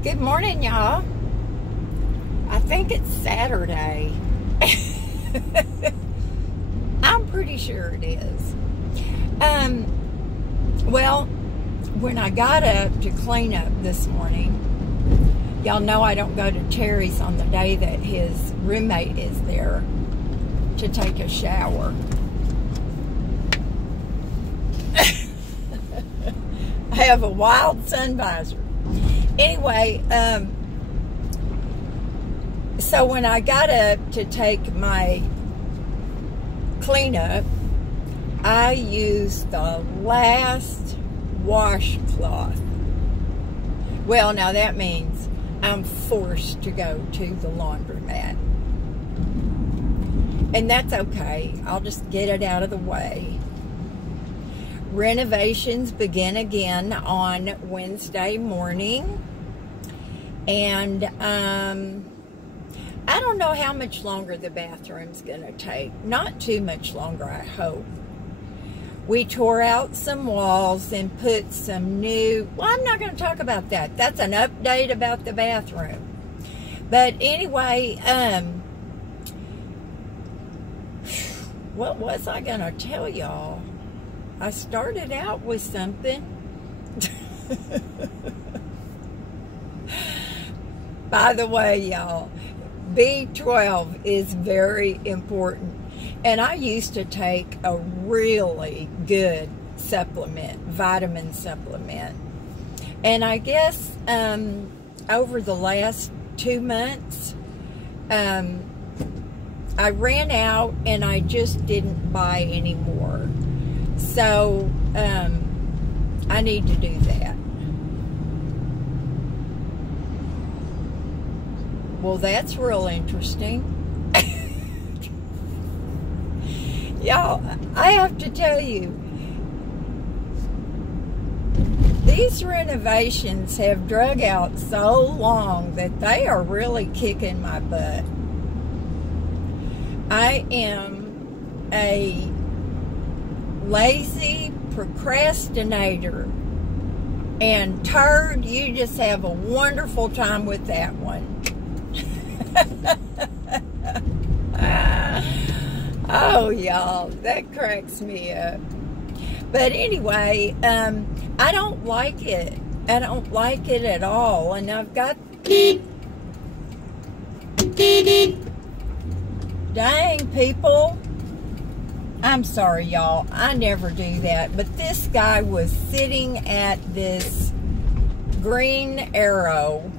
Good morning, y'all. I think it's Saturday. I'm pretty sure it is. Well, when I got up to clean up this morning, y'all know I don't go to Terry's on the day that his roommate is there to take a shower. I have a wild sun visor. Anyway, so when I got up to take my cleanup, I used the last washcloth. Well, now that means I'm forced to go to the laundromat. And that's okay. I'll just get it out of the way. Renovations begin again on Wednesday morning. And I don't know how much longer the bathroom's going to take. Not too much longer, I hope. We tore out some walls and put some new... Well, I'm not going to talk about that. That's an update about the bathroom. But anyway, what was I going to tell y'all? I started out with something. By the way, y'all, B12 is very important. And I used to take a really good supplement, vitamin supplement. And I guess over the last 2 months, I ran out and I just didn't buy any more. So, I need to do that. Well, that's real interesting. Y'all, I have to tell you, these renovations have drug out so long that they are really kicking my butt. I am a lazy procrastinator, and turd, you just have a wonderful time with that one. Oh, y'all, that cracks me up. But anyway, I don't like it. I don't like it at all. And I've got... Dang, people. I'm sorry, y'all. I never do that. But this guy was sitting at this green arrow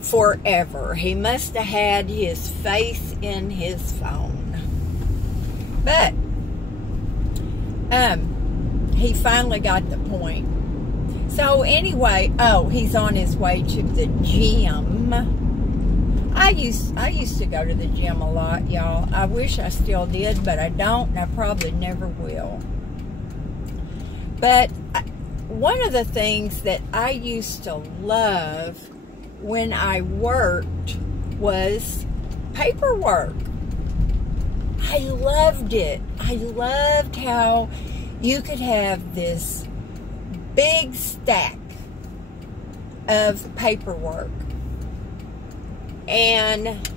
forever. He must have had his face in his phone. But he finally got the point. So anyway, oh, he's on his way to the gym. I used to go to the gym a lot, y'all. I wish I still did, but I don't, and I probably never will. But one of the things that I used to love when I worked was paperwork. I loved it. I loved how you could have this big stack of paperwork and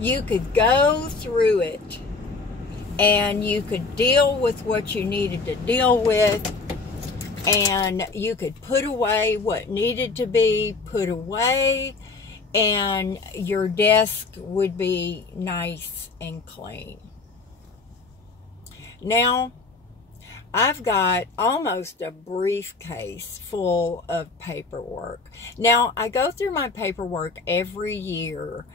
you could go through it and you could deal with what you needed to deal with, and you could put away what needed to be put away, and your desk would be nice and clean. Now, I've got almost a briefcase full of paperwork. Now, I go through my paperwork every year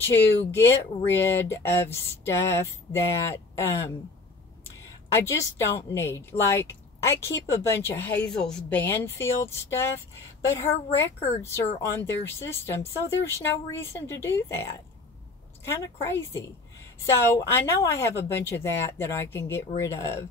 to get rid of stuff that I just don't need. Like, I keep a bunch of Hazel's Banfield stuff, but her records are on their system, so there's no reason to do that. It's kind of crazy. So I know I have a bunch of that I can get rid of.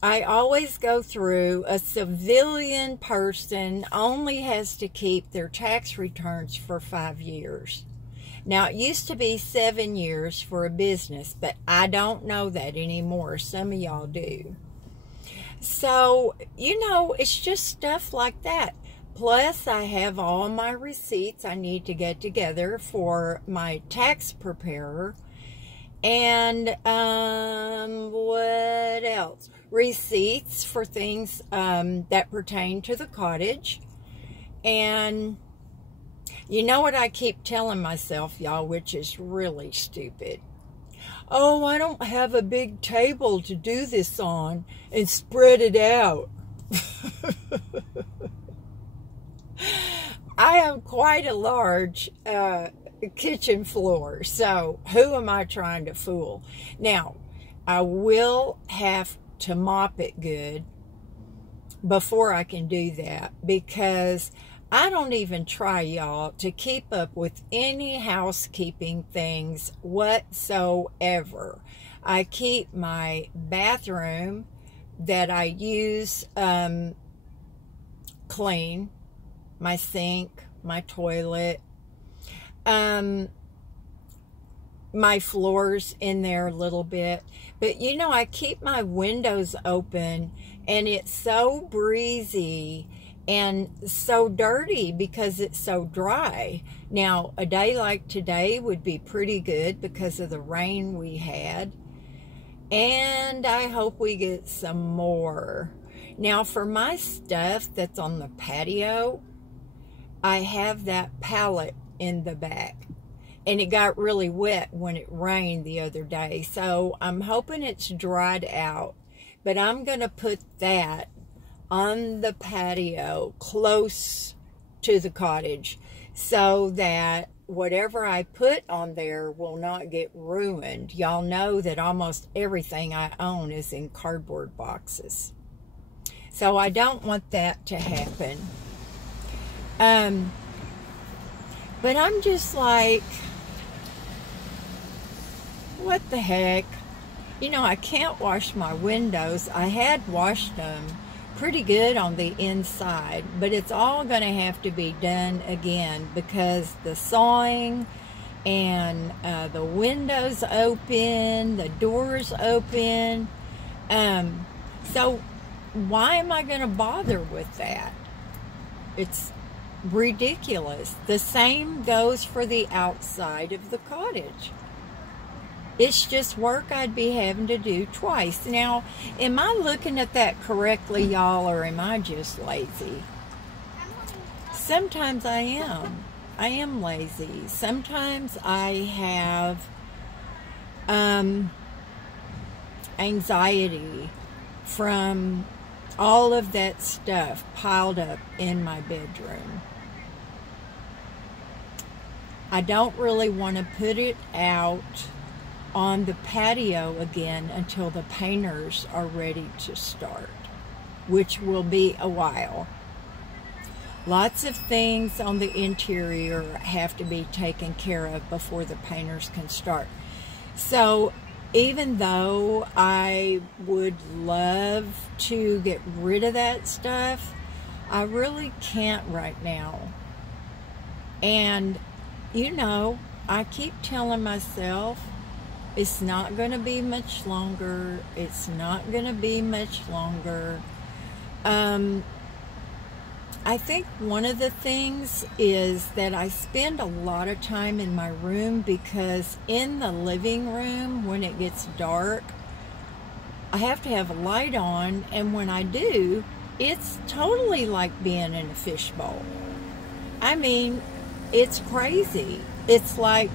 I always go through. A civilian person only has to keep their tax returns for 5 years. Now, it used to be 7 years for a business, but I don't know that anymore. Some of y'all do. So, you know, it's just stuff like that. Plus, I have all my receipts I need to get together for my tax preparer. And what else? Receipts for things that pertain to the cottage. And you know what I keep telling myself, y'all, which is really stupid? Oh, I don't have a big table to do this on and spread it out. I have quite a large kitchen floor, so who am I trying to fool? Now, I will have to mop it good before I can do that, because I don't even try, y'all, to keep up with any housekeeping things whatsoever. I keep my bathroom that I use clean, my sink, my toilet, my floors in there a little bit. But, you know, I keep my windows open, and it's so breezy and so dirty because it's so dry. Now, a day like today would be pretty good because of the rain we had. And I hope we get some more. Now, for my stuff that's on the patio, I have that pallet in the back. And it got really wet when it rained the other day. So I'm hoping it's dried out. But I'm going to put that on the patio close to the cottage so that whatever I put on there will not get ruined. Y'all know that almost everything I own is in cardboard boxes. So I don't want that to happen. But I'm just like, what the heck? You know, I can't wash my windows. I had washed them pretty good on the inside, but it's all going to have to be done again because the sawing and the windows open, the doors open. So why am I going to bother with that? It's ridiculous. The same goes for the outside of the cottage. It's just work I'd be having to do twice. Now, am I looking at that correctly, y'all, or am I just lazy? Sometimes I am. I am lazy. Sometimes I have anxiety from all of that stuff piled up in my bedroom. I don't really want to put it out on the patio again until the painters are ready to start, which will be a while. Lots of things on the interior have to be taken care of before the painters can start. So even though I would love to get rid of that stuff, I really can't right now. And you know, I keep telling myself, it's not going to be much longer. It's not going to be much longer. I think one of the things is that I spend a lot of time in my room because in the living room, when it gets dark, I have to have a light on. And when I do, it's totally like being in a fishbowl. I mean, it's crazy. It's like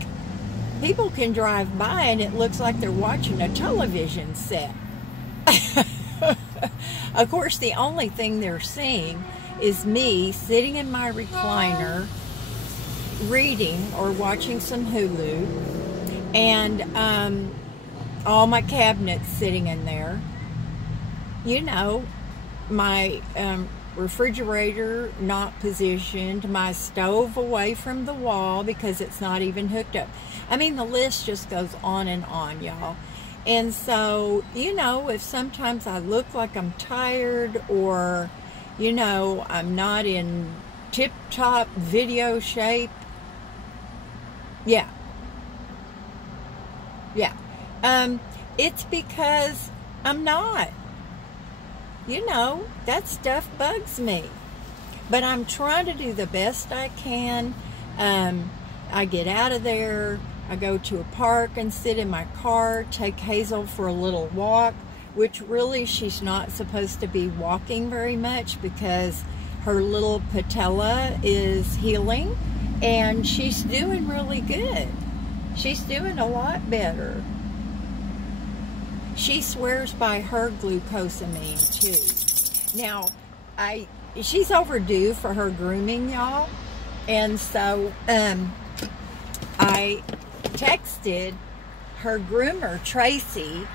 people can drive by and it looks like they're watching a television set. Of course, the only thing they're seeing is me sitting in my recliner reading or watching some Hulu, and all my cabinets sitting in there. You know, my refrigerator not positioned, my stove away from the wall because it's not even hooked up. I mean, the list just goes on and on, y'all. And so, you know, if sometimes I look like I'm tired or, you know, I'm not in tip-top video shape, yeah. It's because I'm not. You know, that stuff bugs me. But I'm trying to do the best I can. I get out of there, I go to a park and sit in my car, take Hazel for a little walk, which really she's not supposed to be walking very much because her little patella is healing and she's doing really good. She's doing a lot better. She swears by her glucosamine too. Now, she's overdue for her grooming, y'all. And so I texted her groomer, Tracy,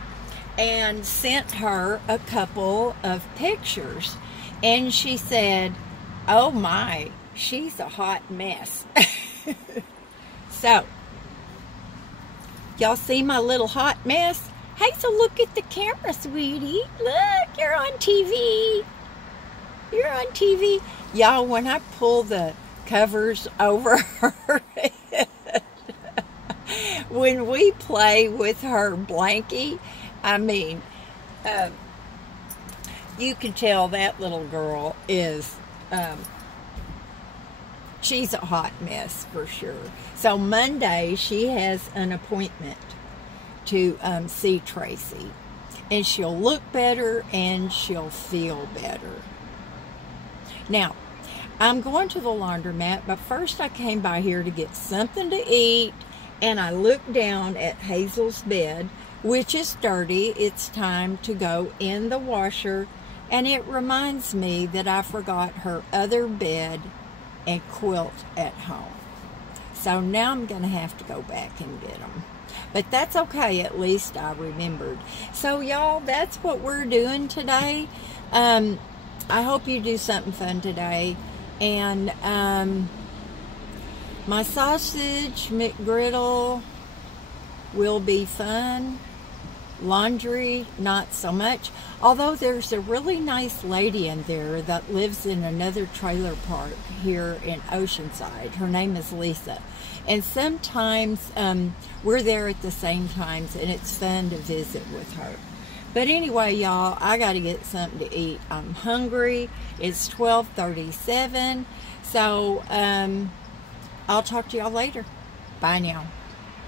and sent her a couple of pictures. And she said, oh my, she's a hot mess. So, y'all see my little hot mess? Hazel, look at the camera, sweetie. Look, you're on TV. You're on TV. Y'all, when I pull the covers over her head, when we play with her blankie, I mean, you can tell that little girl is, she's a hot mess for sure. So Monday, she has an appointment to see Tracy. And she'll look better and she'll feel better. Now, I'm going to the laundromat, but first I came by here to get something to eat, and I looked down at Hazel's bed, which is dirty. It's time to go in the washer, and it reminds me that I forgot her other bed and quilt at home. So now I'm going to have to go back and get them. But that's okay, at least I remembered. So y'all, that's what we're doing today. I hope you do something fun today. And my sausage McGriddle will be fun. Laundry, not so much. Although there's a really nice lady in there that lives in another trailer park here in Oceanside. Her name is Lisa. And sometimes we're there at the same times, and it's fun to visit with her. But anyway, y'all, I got to get something to eat. I'm hungry. It's 12:37. So I'll talk to y'all later. Bye now.